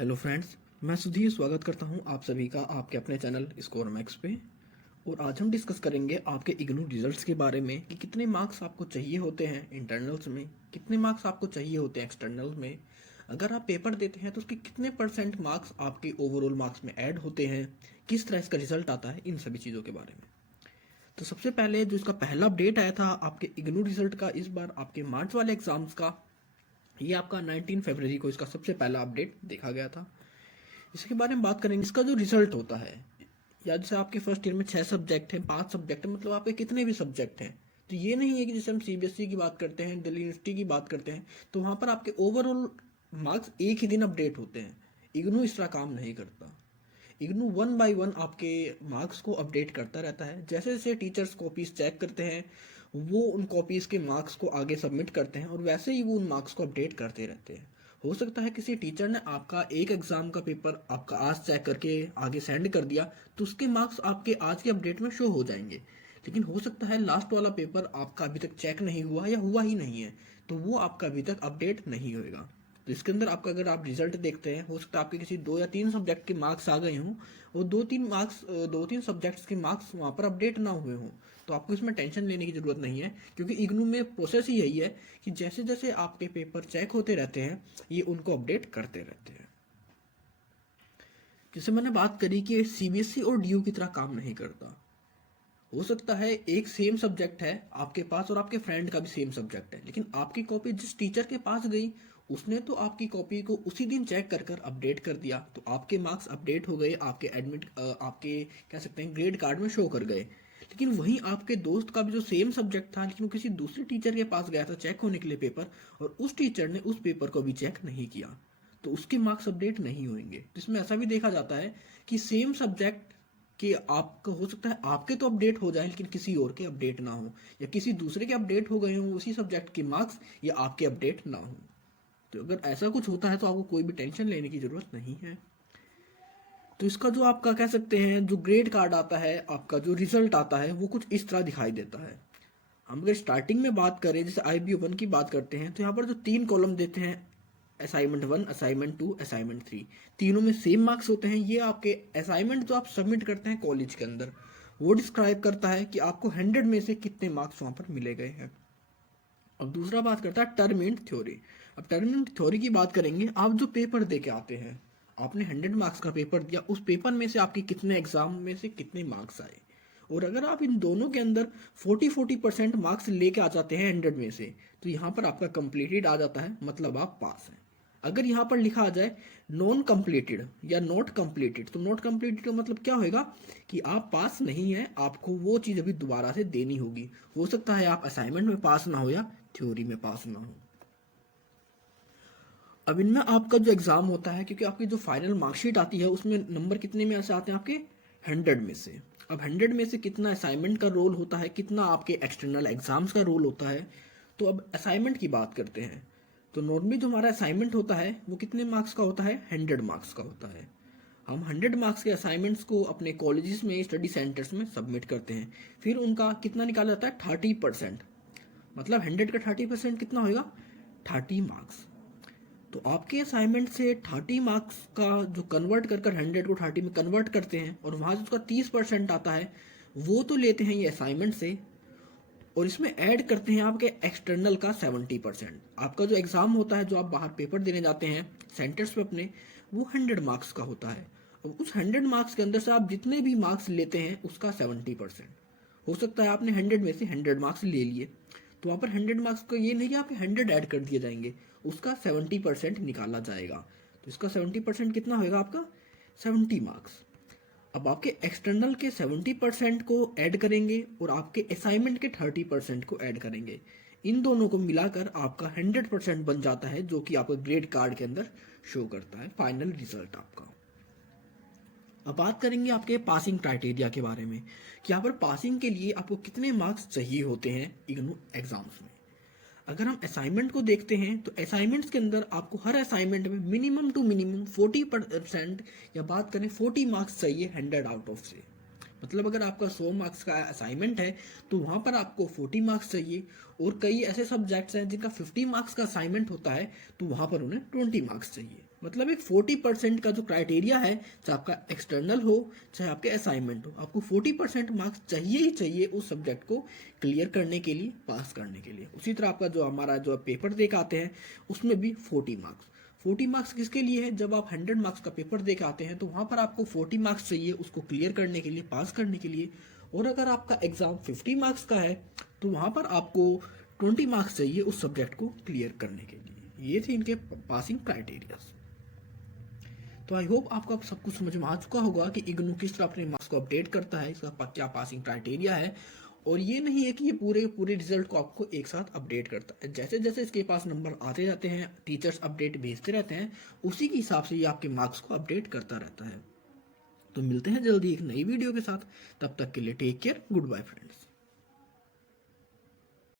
Hello friends, मैं सुधीर स्वागत करता हूं आप सभी का आपके अपने चैनल स्कोर मैक्स पे। और आज हम डिस्कस करेंगे आपके इग्नू रिजल्ट्स के बारे में कि कितने मार्क्स आपको चाहिए होते हैं इंटरनल्स में, कितने मार्क्स आपको चाहिए होते हैं एक्सटर्नल में। अगर आप पेपर देते हैं तो उसके कितने परसेंट मार्क्स आपके ओवरऑल मार्क्स में ऐड होते हैं, किस तरह इसका रिजल्ट आता है, इन सभी चीज़ों के बारे में। तो सबसे पहले जो इसका पहला अपडेट आया था आपके इग्नू रिजल्ट का, इस बार आपके मार्च वाले एग्जाम्स का, ये आपका 19 फरवरी को इसका सबसे पहला अपडेट देखा गया था। इसके बारे में बात करेंगे। इसका जो रिजल्ट होता है, या जैसे आपके फर्स्ट ईयर में 6 सब्जेक्ट हैं, 5 सब्जेक्ट हैं, मतलब आपके कितने भी सब्जेक्ट हैं, तो ये नहीं है कि जैसे हम सीबीएसई की बात करते हैं, दिल्ली यूनिवर्सिटी की बात करते हैं, तो वहाँ पर आपके ओवरऑल मार्क्स एक ही दिन अपडेट होते हैं। इग्नू इस तरह काम नहीं करता। इग्नू 1 बाय 1 आपके मार्क्स को अपडेट करता रहता है। जैसे जैसे टीचर्स कॉपीज चेक करते हैं, वो उन कॉपीज के मार्क्स को आगे सबमिट करते हैं, और वैसे ही वो उन मार्क्स को अपडेट करते रहते हैं। हो सकता है किसी टीचर ने आपका एक एग्जाम का पेपर आपका आज चेक करके आगे सेंड कर दिया, तो उसके मार्क्स आपके आज के अपडेट में शो हो जाएंगे। लेकिन हो सकता है लास्ट वाला पेपर आपका अभी तक चेक नहीं हुआ या हुआ ही नहीं है, तो वो आपका अभी तक अपडेट नहीं होएगा। तो इसके अंदर आपका अगर आप रिजल्ट देखते हैं, हो सकता है आपके किसी 2 या 3 सब्जेक्ट के मार्क्स आ गए हों, और 2-3 सब्जेक्ट्स के मार्क्स वहाँ पर अपडेट ना हुए हों, तो आपको इसमें टेंशन लेने की ज़रूरत नहीं है, क्योंकि इग्नू में प्रोसेस ही यही है कि जैसे जैसे आपके पेपर चेक होते रहते हैं, ये उनको अपडेट करते रहते हैं। जैसे मैंने बात करी कि सीबीएसई और डीयू की तरह काम नहीं करता। हो सकता है एक सेम सब्जेक्ट है आपके पास और आपके फ्रेंड का भी सेम सब्जेक्ट है, लेकिन आपकी कॉपी जिस टीचर के पास गई, उसने तो आपकी कॉपी को उसी दिन चेक कर कर अपडेट कर दिया, तो आपके मार्क्स अपडेट हो गए, आपके कह सकते हैं ग्रेड कार्ड में शो कर गए। लेकिन वहीं आपके दोस्त का भी जो सेम सब्जेक्ट था, लेकिन वो किसी दूसरे टीचर के पास गया था चेक होने के लिए पेपर, और उस टीचर ने उस पेपर को भी चेक नहीं किया, तो उसके मार्क्स अपडेट नहीं होंगे। तो इसमें ऐसा भी देखा जाता है कि सेम सब्जेक्ट कि आपका हो सकता है आपके तो अपडेट हो जाए, लेकिन किसी और के अपडेट ना हो, या किसी दूसरे के अपडेट हो गए हों उसी सब्जेक्ट के मार्क्स, या आपके अपडेट ना हो। तो अगर ऐसा कुछ होता है तो आपको कोई भी टेंशन लेने की जरूरत नहीं है। तो इसका जो आपका कह सकते हैं जो ग्रेड कार्ड आता है, आपका जो रिजल्ट आता है, वो कुछ इस तरह दिखाई देता है। हम अगर स्टार्टिंग में बात करें, जैसे IB1 की बात करते हैं, तो यहाँ पर जो 3 कॉलम देते हैं, असाइनमेंट 1, असाइनमेंट 2, असाइनमेंट 3, तीनों में सेम मार्क्स होते हैं। ये आपके असाइनमेंट जो आप सबमिट करते हैं कॉलेज के अंदर, वो डिस्क्राइब करता है कि आपको 100 में से कितने मार्क्स वहाँ पर मिले गए हैं। अब दूसरा बात करता है टर्म एंड थ्योरी। अब टर्म एंड थ्योरी की बात करेंगे, आप जो पेपर दे के आते हैं, आपने 100 मार्क्स का पेपर दिया, उस पेपर में से आपके कितने एग्जाम में से कितने मार्क्स आए, और अगर आप इन दोनों के अंदर 40% मार्क्स लेके आ जाते हैं 100 में से, तो यहाँ पर आपका कंप्लीटेड आ जाता है, मतलब आप पास हैं। अगर यहाँ पर लिखा आ जाए नॉन कंप्लीटेड या नॉट कंप्लीटेड, तो नॉट कंप्लीटेड का मतलब क्या होएगा कि आप पास नहीं है, आपको वो चीज़ अभी दोबारा से देनी होगी। हो सकता है आप असाइनमेंट में पास ना हो या थ्योरी में पास ना हो। अब इनमें आपका जो एग्जाम होता है, क्योंकि आपकी जो फाइनल मार्कशीट आती है उसमें नंबर कितने में से आते हैं आपके 100 में से। अब 100 में से कितना असाइनमेंट का रोल होता है, कितना आपके एक्सटर्नल एग्जाम्स का रोल होता है। तो अब असाइनमेंट की बात करते हैं, तो नॉर्मली जो हमारा असाइनमेंट होता है वो कितने मार्क्स का होता है, 100 मार्क्स का होता है। हम 100 मार्क्स के असाइनमेंट्स को अपने कॉलेजेस में, स्टडी सेंटर्स में सबमिट करते हैं। फिर उनका कितना निकाला जाता है, 30%। मतलब 100 का 30% कितना होगा, 30 मार्क्स। तो आपके असाइनमेंट से 30 मार्क्स का जो कन्वर्ट कर कर 100 को 30 में कन्वर्ट करते हैं, और वहाँ से उसका 30% आता है, वो तो लेते हैं ये असाइनमेंट से, और इसमें ऐड करते हैं आपके एक्सटर्नल का 70%। आपका जो एग्ज़ाम होता है, जो आप बाहर पेपर देने जाते हैं सेंटर्स पे अपने, वो 100 मार्क्स का होता है। अब उस 100 मार्क्स के अंदर से आप जितने भी मार्क्स लेते हैं उसका 70%। हो सकता है आपने 100 में से 100 मार्क्स ले लिए, तो वहाँ पर 100 मार्क्स का ये नहीं कि आपके 100 ऐड कर दिए जाएंगे, उसका 70% निकाला जाएगा। तो इसका 70% कितना होगा आपका, 70 मार्क्स। अब आपके एक्सटर्नल के 70% को ऐड करेंगे, और आपके असाइनमेंट के 30% को ऐड करेंगे। इन दोनों को मिलाकर आपका 100% बन जाता है, जो कि आपका ग्रेड कार्ड के अंदर शो करता है फाइनल रिजल्ट आपका। अब बात करेंगे आपके पासिंग क्राइटेरिया के बारे में, कि यहाँ पर पासिंग के लिए आपको कितने मार्क्स चाहिए होते हैं इग्नू एग्जाम्स में। अगर हम असाइनमेंट को देखते हैं, तो असाइनमेंट्स के अंदर आपको हर असाइनमेंट में मिनिमम टू मिनिमम 40%, या बात करें 40 मार्क्स चाहिए 100 आउट ऑफ से। मतलब अगर आपका 100 मार्क्स का असाइनमेंट है, तो वहाँ पर आपको 40 मार्क्स चाहिए। और कई ऐसे सब्जेक्ट्स हैं जिनका 50 मार्क्स का असाइनमेंट होता है, तो वहाँ पर उन्हें 20 मार्क्स चाहिए। मतलब एक 40% का जो क्राइटेरिया है, चाहे आपका एक्सटर्नल हो चाहे आपके असाइनमेंट हो, आपको 40% मार्क्स चाहिए ही चाहिए उस सब्जेक्ट को क्लियर करने के लिए, पास करने के लिए। उसी तरह आपका जो हमारा जो पेपर दे के आते हैं उसमें भी 40 मार्क्स किसके लिए है, जब आप 100 मार्क्स का पेपर दे के आते हैं तो वहाँ पर आपको 40 मार्क्स चाहिए उसको क्लियर करने के लिए, पास करने के लिए। और अगर आपका एग्ज़ाम 50 मार्क्स का है तो वहाँ पर आपको 20 मार्क्स चाहिए उस सब्जेक्ट को क्लियर करने के लिए। ये थे इनके पासिंग क्राइटेरियाज। तो आई होप आपको अब सब कुछ समझ में आ चुका होगा कि इग्नू किस तरह अपने मार्क्स को अपडेट करता है, इसका क्या पासिंग क्राइटेरिया है। और ये नहीं है कि ये पूरे पूरे रिजल्ट को आपको एक साथ अपडेट करता है, जैसे जैसे इसके पास नंबर आते जाते हैं, टीचर्स अपडेट भेजते रहते हैं, उसी के हिसाब से ये आपके मार्क्स को अपडेट करता रहता है। तो मिलते हैं जल्दी एक नई वीडियो के साथ, तब तक के लिए take care, good bye friends.